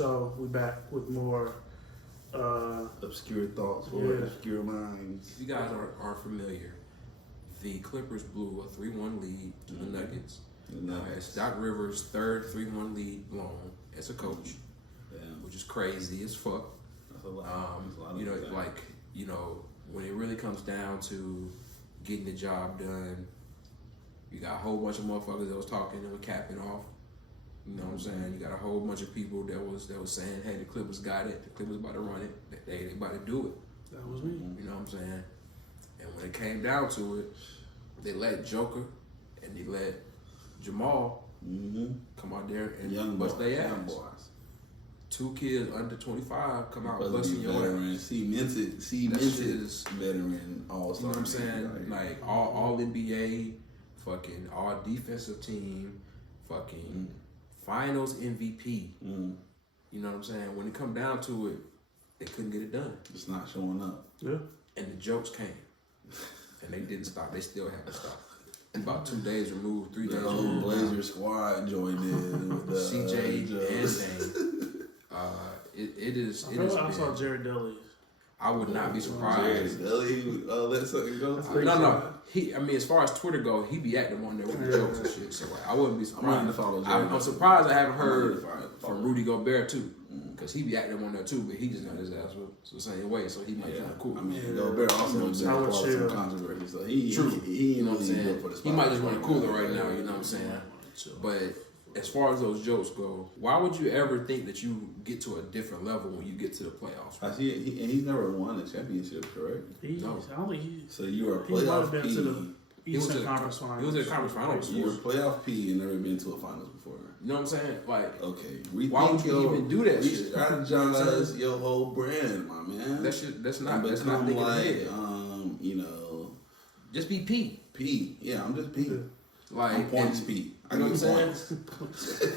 So we back with more obscure thoughts for obscure minds. If you guys aren't familiar, the Clippers blew a 3-1 lead to the Nuggets. It's Doc Rivers' third 3-1 lead long as a coach, which is crazy as fuck. That's a lot. When it really comes down to getting the job done, you got a whole bunch of motherfuckers that was talking and were capping off. You know what I'm saying? You got a whole bunch of people that was saying, hey, the Clippers got it. The Clippers about to run it. They about to do it. That was me. You know what I'm saying? And when it came down to it, they let Joker and they let Jamal come out there and bust their ass. 2 kids under 25 come out busting your ass. Cemented veteran all-star. You know what I'm saying? Like all NBA, fucking all defensive team, fucking finals MVP. You know what I'm saying? When it come down to it, they couldn't get it done. It's not showing up. Yeah. And the jokes came. And they didn't stop. They still haven't stopped. About 2 days removed, 3 days removed. Blazer squad joined in with the CJ and Dame. I saw Jared Dudley. I would not be surprised. Jared Dudley let something go. No. As far as Twitter go, he be active on there with the jokes and shit. So I wouldn't be surprised. I'm surprised I haven't heard from Rudy Gobert too, because he be active on there too, but he just got his ass the same way, so he might be cool. I mean, Gobert also been some controversy, so he you know what I'm saying? He might just want to cool it right now. You know what I'm saying? But as far as those jokes go, why would you ever think that you get to a different level when you get to the playoffs? And he's never won a championship, correct? No. I don't think he. So you were a playoff P. He was in conference finals. He was in the conference finals before. You were a playoff P and never been to a finals before. You know what I'm saying? Like, okay, why would you even do that shit? Strategize your whole brand, my man. That's not thinking ahead. Just be P. P. Yeah, I'm just P. Like, I'm points P. You know what I'm saying?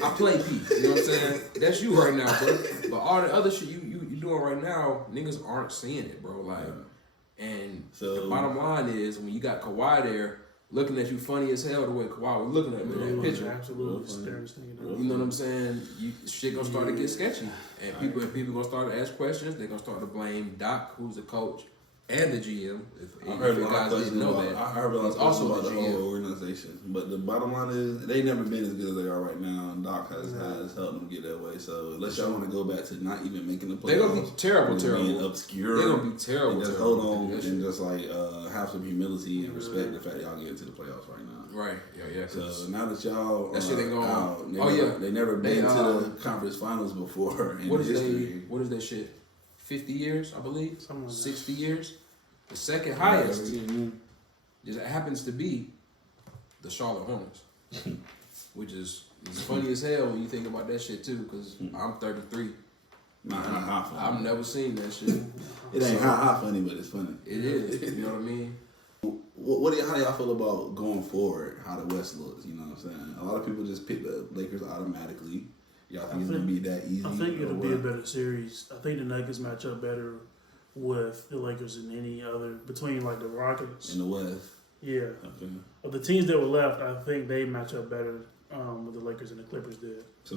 I play P. You know what I'm saying? That's you right now, bro. But all the other shit you doing right now, niggas aren't seeing it, bro. Like, and so the bottom line is when you got Kawhi there looking at you funny as hell the way Kawhi was looking at me in that picture. Absolutely. You know what I'm saying? Shit gonna start to get sketchy, and people gonna start to ask questions. They're gonna start to blame Doc, who's the coach, and the GM. I heard a lot of questions about the whole organization, but the bottom line is they never been as good as they are right now, and Doc has helped them get that way. So unless y'all want to go back to not even making the playoffs, they're gonna be terrible, being obscure. They're gonna be terrible. And just hold on and just have some humility and respect the fact y'all get into the playoffs right now. Right. Yeah. So now that y'all that shit ain't going out, they never been to the conference finals before in history. What is that shit? 50 years, I believe. 60 years. The second highest just happens to be the Charlotte Hornets, which is funny as hell when you think about that shit too. Because I'm 33. Hot funny. I've never seen that shit. It ain't hot funny, but it's funny. It is. You know what I mean? How do y'all feel about going forward? How the West looks? You know what I'm saying? A lot of people just pick the Lakers automatically. Y'all think it's gonna be that easy? I think it'll be a better series. I think the Nuggets match up better with the Lakers than any other between like the Rockets in the West. Yeah. Okay. Of the teams that were left, I think they match up better with the Lakers and the Clippers did. So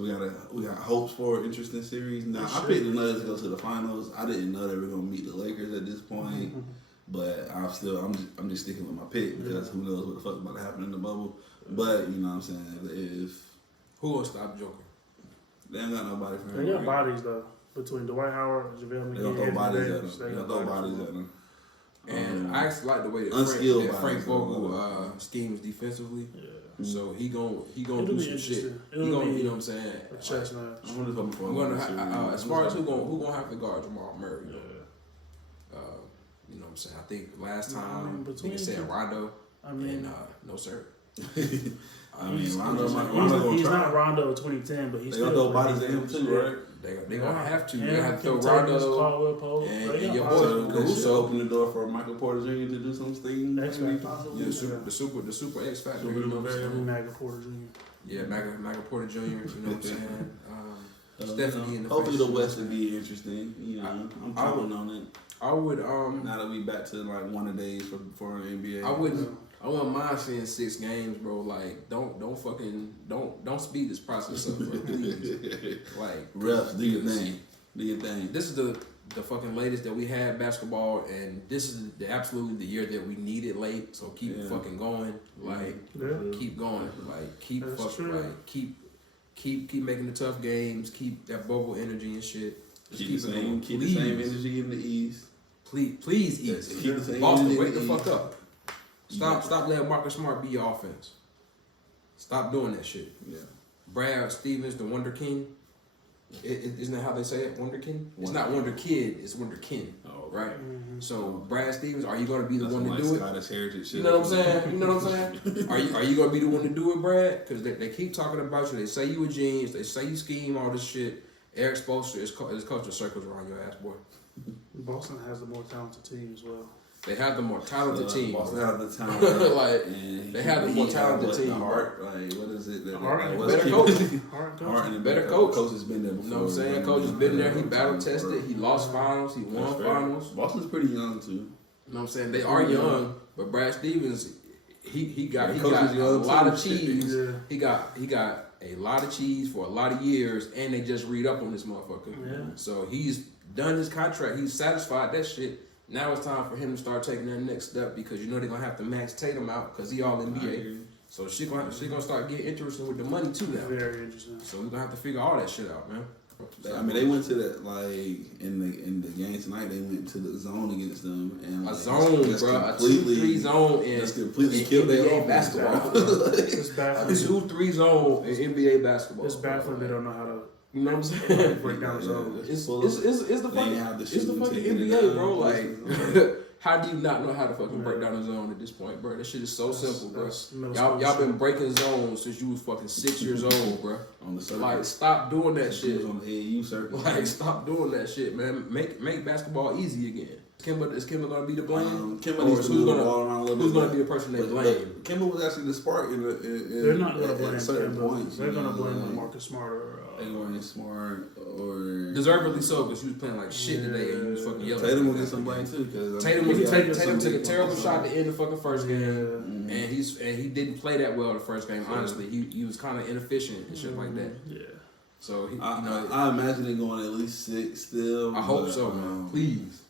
we got hopes for an interesting series. Now I picked the Nuggets to go to the finals. I didn't know they were gonna meet the Lakers at this point, but I'm just sticking with my pick because who knows what the fuck's about to happen in the bubble. But you know what I'm saying, who gonna stop Joker? They ain't got nobody for him. They got bodies though. Between Dwight Howard, JaVale McGee, they gonna throw bodies at them. And I actually like the way that Frank Vogel schemes defensively. Yeah. So he gonna do some shit. You know what I'm saying? A chess match. I'm really hoping for as far as who gonna have to guard Jamal Murray. You know what I'm saying? I think last time they said Rondo. And no sir. Rondo he's not Rondo 2010, but he's still throw bodies at him too, right? They gonna have to. They have to throw Rondo and your boy Caruso open the door for Michael Porter Jr. to do some things. X Factor. The super X Factor. Michael Porter Jr. Yeah, Michael Porter Jr. You know what I'm saying? Stephanie in the hopefully the West will be interesting. You know, I'm counting on it. I would now that we back to like one a days for an NBA. I I wouldn't mind seeing 6 games, bro. Like, don't speed this process up, bro. Please. Like, refs, do your thing. Do your thing. This is the fucking latest that we had basketball, and this is absolutely the year that we need it late. So keep fucking going, like keep going, like keep keep making the tough games, keep that bubble energy and shit. Just keep the same energy in the East. Please East. Keep the same Boston, energy wake the fuck up. Stop letting Marcus Smart be your offense. Stop doing that shit. Yeah. Brad Stevens, the Wonder King. Isn't that how they say it? Wonder King? It's not Wonder Kid, it's Wonder King. Oh, right? Mm-hmm. So Brad Stevens, are you gonna be the one to do it? Scottish heritage shit. You know what I'm saying? You know what I'm saying? Are you gonna be the one to do it, Brad? Because they keep talking about you. They say you a genius. They say you scheme all this shit. Eric Spoelstra is coaching circles around your ass, boy. Boston has the more talented team as well. They have the more talented team. Boston have the talent. Like they have the more talented team. The heart, like what is it? Better coach. Heart and better coach. Coach has been there before. You know what I'm saying? Coach has been there. He battle tested. He lost finals. He won finals. Boston's pretty young too. You know what I'm saying? They are young, but Brad Stevens, he got a lot of cheese. Yeah. He got a lot of cheese for a lot of years, and they just read up on this motherfucker. Yeah. So he's done his contract. He's satisfied that shit. Now it's time for him to start taking that next step because you know they're gonna have to max Tatum out because he all NBA. So she gonna start getting interested with the money too now. Very interesting. So we're gonna have to figure all that shit out, man. I mean, they went to that in the game tonight. They went to the zone against them and a zone, bro, a 2-3 zone in NBA basketball. It's baffling. 2-3 zone in NBA basketball. It's baffling they don't know how to. You know what I'm saying? Break down zone. It's the fucking NBA, bro. Like, how do you not know how to fucking break down a zone at this point, bro? That shit is so simple, bro. Y'all been breaking zones since you was fucking 6 years old, bro. On the circuit. Like, stop doing that shit. On the AAU circuit. Like, stop doing that shit, man. Make basketball easy again. Is Kemba gonna be the blame? Kemba needs to move the ball around a little bit. Who's gonna be the person they blame? Kemba was actually the spark they're not gonna blame certain Kemba. points. They're gonna blame Marcus Smart or Smart or deservedly so because he was playing like shit today and he was fucking yelling. Tatum will get some blame too because Tatum took a terrible shot to end the fucking first game, and he didn't play that well the first game. Honestly, he was kind of inefficient and shit like that. Yeah. So I imagine it going at least 6 still. I hope so, man. Please.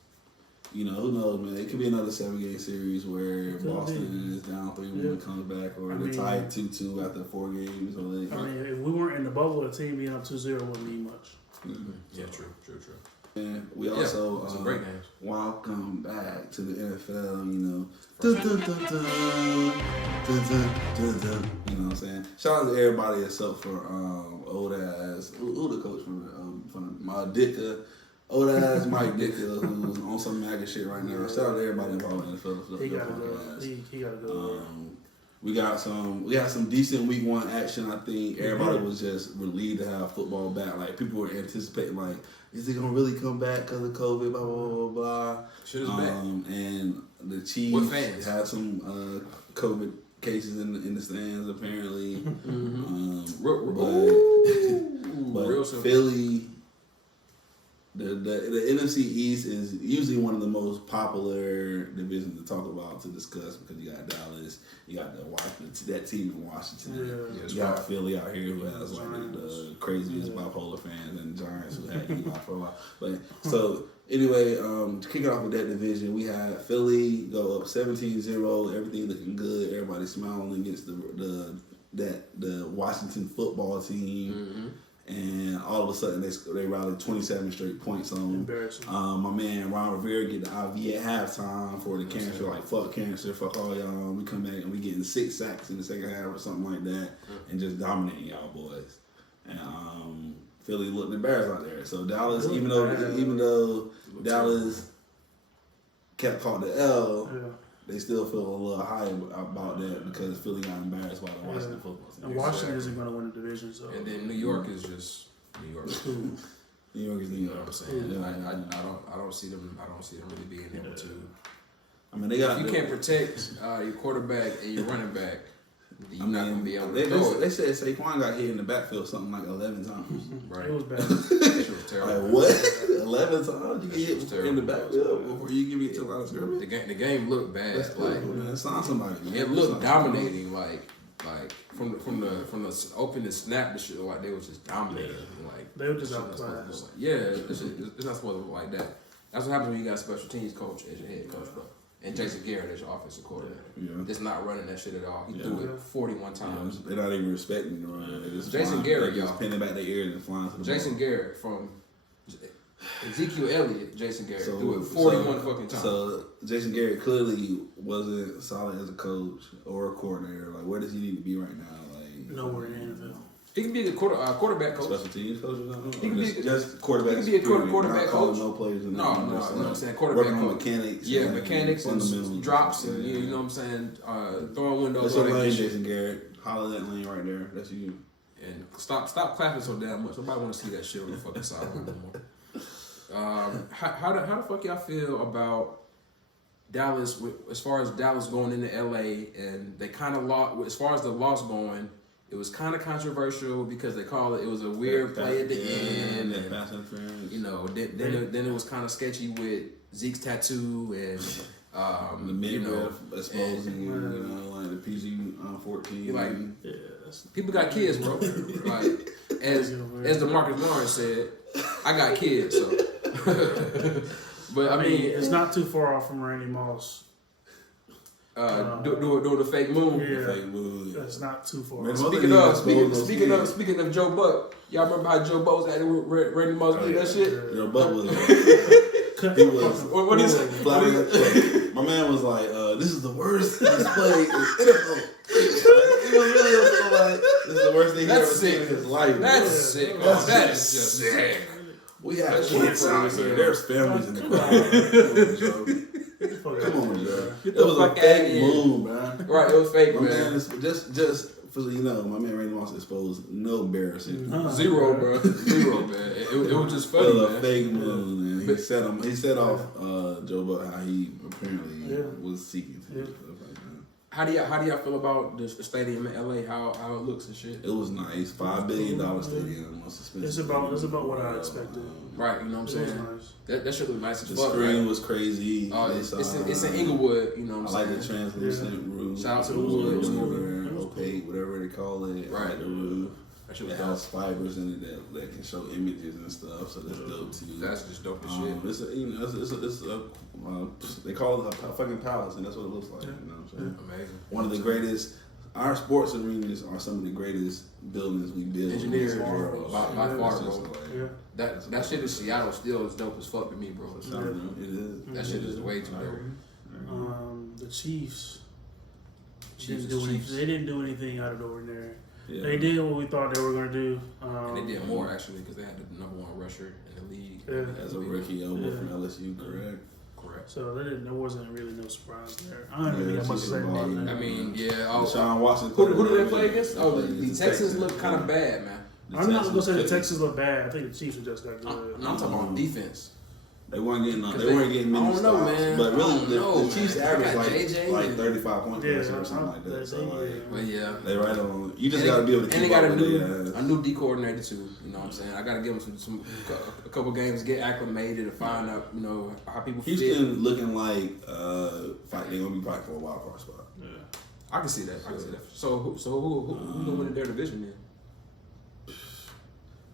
You know, who knows, man? It could be another 7-game series where Boston is down 3-1, comes back, or they're tied 2-2 after 4 games. Or if we weren't in the bubble, the team being up 2-0 wouldn't mean much. Mm-hmm. Yeah, true. And we also some great games. Welcome back to the NFL. You know, you know what I'm saying? Shout out to everybody except for old ass who the coach from my Ditka. Old ass Mike Ditka, who's on some MAGA shit right now. Shout out to everybody involved in the NFL. He gotta go. He gotta go. We got some decent week 1 action. I think everybody was just relieved to have football back. Like people were anticipating, like, is it gonna really come back because of COVID? Blah blah blah blah. Shit is back. And the Chiefs had some COVID cases in the stands apparently. But Philly. The NFC East is usually one of the most popular divisions to talk about, to discuss, because you got Dallas, you got that team in Washington, you got Philly out here who has like the craziest bipolar fans, and Giants who had Eli for a while. But so anyway, to kick it off with that division, we had Philly go up 17-0, everything looking good, everybody smiling against the Washington football team. Mm-hmm. And all of a sudden, they rallied 27 straight points on them. Embarrassing. My man Ron Rivera get the IV at halftime for the cancer. Like, fuck cancer, fuck all y'all. We come back and we getting 6 sacks in the second half or something like that, and just dominating y'all boys. And Philly looked embarrassed out there. So Dallas, even though Dallas caught the L. Yeah. They still feel a little high about that because Philly got embarrassed by the Washington football team. And Washington isn't going to win the division, so. And then New York is just New York. New York is New York. You know what I'm saying? Yeah. I don't see them. I don't see them really being able to. I mean, they got. If you can't protect your quarterback and your running back, You're not gonna be able to throw it. They said Saquon got hit in the backfield something like 11 times. Right. It was bad. That shit was terrible. Like what? 11 times you get hit in the backfield before you give me to a lot of scrimmage. The game looked bad. That's not somebody. Man. It looked dominating. Like from the opening snap, the shit like they was just dominating. Like they were just outclassed. Yeah, it's not supposed to look like that. That's what happens when you got a special teams coach as your head coach, bro. And Jason Garrett is your offensive coordinator. Yeah. It's not running that shit at all. He threw it 41 times. They're not even respecting the run. Jason Garrett, y'all. Just pinning back their ears and flying to the Jason ball. Garrett from Ezekiel Elliott, Jason Garrett threw it 41 fucking times. So Jason Garrett clearly wasn't solid as a coach or a coordinator. Like, where does he need to be right now? Like nowhere in the NFL. He can be a good quarterback coach. Special teams coach or something? He can be just quarterback. He can be a quarterback coach. No players. No, I'm saying quarterback working coach. On mechanics. Yeah, mechanics and drops and you know what I'm saying. Throwing windows. That's your lane, Jason Garrett. Holler that lane right there. That's you. And stop clapping so damn much. Nobody want to see that shit on the fucking sideline no more. How the fuck y'all feel about Dallas? As far as Dallas going into LA, and they kind of lost. As far as the loss going. It was kind of controversial because they call it was a weird play at the end. And, you know, then it was kind of sketchy with Zeke's tattoo and the midriff exposing, you know, like the PG-14. Like, people got kids, bro. Like as DeMarcus Lawrence said, I got kids, so. But I mean, it's not too far off from Randy Moss. Doing the fake moon. Yeah, the fake moon. That's not too far. Speaking of Joe Buck, y'all remember how Joe Buck was at Randy Moss did that shit? Joe Buck was. What is it? My man was like, "This is the worst display in NFL." It was really like, "This is the worst thing he's ever seen in his life." That's sick. That is just sick. We have kids out here. There's families in the crowd. Come on, Joe. It was a fake moon, man. Right, it was fake, my man. Just for you know, my man Randy Moss exposed no embarrassing. Zero, bro. Zero, man. It was just funny, it was man. A fake moon, and he set off Joe Buck how he apparently was seeking to. Stuff like that. How do y'all feel about the stadium in LA? How it looks and shit? It was nice. $5 billion stadium. It's about what I expected. Right, you know what I'm saying? Nice. That shit look nice as fuck. The screen right? was crazy. It's in Inglewood, you know what I'm saying? I like the translucent roof. Shout out to the wood. Opaque, whatever they call it. Right. Like the roof. It has fibers in it that can show images and stuff, so that's dope too. That's just dope as shit. It's they call it a fucking palace, and that's what it looks like. You know what I'm saying? Amazing. One of the greatest. Our sports arenas are some of the greatest buildings we build. Engineers, by far, bro. Like, that shit in Seattle still is dope as fuck to me, bro. It is. That shit is way too dope. The Chiefs didn't do anything. They didn't do anything out of the ordinary. Yeah. They did what we thought they were going to do. And they did more, actually, because they had the number one rusher in the league. Yeah. As a rookie over from LSU, correct? Correct. So there wasn't really no surprise there. I don't really got much to say about that. I mean, Sean Watson. Who did they play against? Oh, the Texans look kind of bad, man. I'm not going to say the Texans look bad. I think the Chiefs just got good. I'm talking about defense. They weren't getting many stops, man. But really, the Chiefs average like 35 points or something like that. So they right on. You just gotta be able to keep up with it. And they got a new D coordinator too. You know what I'm saying? I gotta give them a couple games to get acclimated to find out, you know, how people fit. Houston looking like they're gonna be fighting for a wild card spot. Yeah, I can see that. So who gonna win their division then?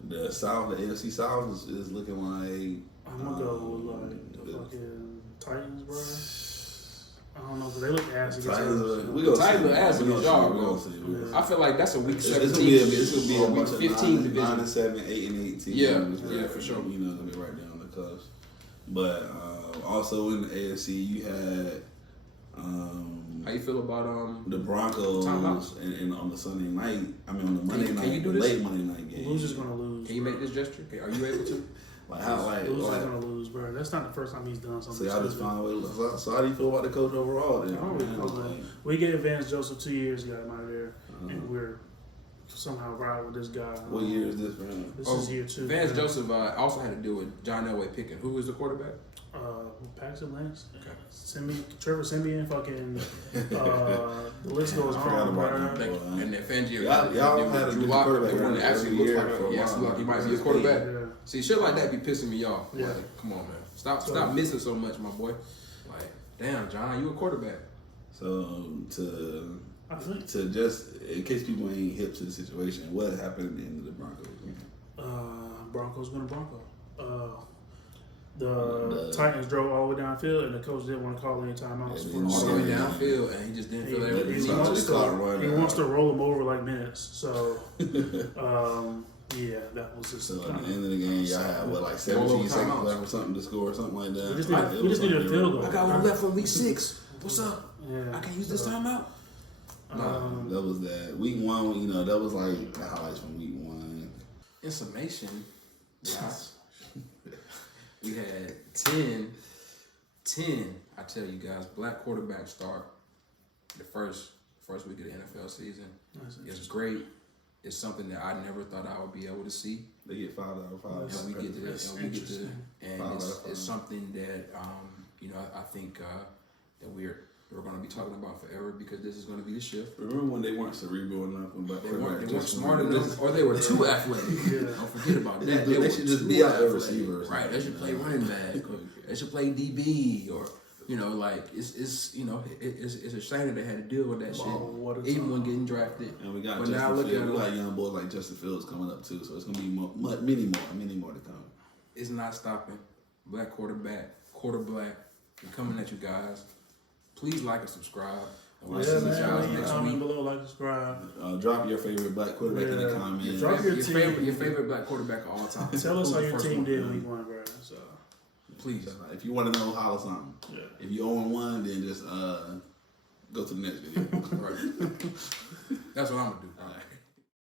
The South, the AFC South is looking like. I'm gonna go with the fucking Titans, bro. I don't know, but they look ass against us. Titans look ass against y'all, bro. I feel like that's a week 17. It's gonna be a week 15 division. 9-7, 8-8 team. Yeah, for sure. You know, gonna be right down the cusp. But also in the AFC, you had. How you feel about the Broncos and on the Sunday night? I mean, on the Monday night, late Monday night game. Who's just gonna lose? Can you make this gesture? Are you able to? Who's gonna lose, bro? That's not the first time he's done something. So I just found a way to lose. So how do you feel about the coach overall? Then? We gave Vance Joseph 2 years, got him out of there, and we're somehow ride with this guy. What year is this for him? This is year 2. Vance Joseph also had to deal with John Elway picking. Who was the quarterback? Paxton Lynch, Okay. Trevor Simeon, fucking, the list goes on, bro. And then Fangio. Y'all had a Drew good Lock, quarterback the one that every actually looks year like for a he actually while. like he might be a quarterback. Yeah. See, shit like that be pissing me off. Yeah. Like, come on, man. Stop missing so much, my boy. Like, damn, John, you a quarterback. So to just in case people ain't hip to the situation, what happened at the end of the Broncos game? Broncos gonna Bronco. The Titans drove all the way downfield, and the coach didn't want to call any timeouts. All the way downfield, and he just didn't feel that. He wants to roll them over like minutes. So, yeah, that was just. So at the end of the game, y'all had what, like 17 seconds left or something to score or something like that. We just needed a field goal. I got one left for week 6. What's up? Yeah. I can use this timeout. That was that. Week 1, you know, that was like the highlights from week 1. In summation, guys, we had 10, I tell you guys, black quarterbacks start the first week of the NFL season. It's great. It's something that I never thought I would be able to see. They get 5 out of 5. That's And we get to, and it's something that you know, I think that we're going to be talking about forever because this is going to be the shift. Remember when they weren't cerebral enough? They weren't smart enough, or they were too athletic. Don't forget about that. They should just be out there receivers. Right? They should play running back, or they should play DB, or you know, like it's you know, it's a shame that they had to deal with that shit, even when getting drafted. And we got but now look at we got young boys like Justin Fields coming up too, so it's gonna be many more to come. It's not stopping. Black quarterback, coming at you guys. Please like and subscribe. And we'll see you guys next comment week. below, like, subscribe. Drop your favorite black quarterback in the comments. Drop your favorite black quarterback of all time. Tell us how your team did week 1, bro. So please. If you want to know, holler something. Yeah. If you 0-1, then just go to the next video. Right. That's what I'm gonna do. All right.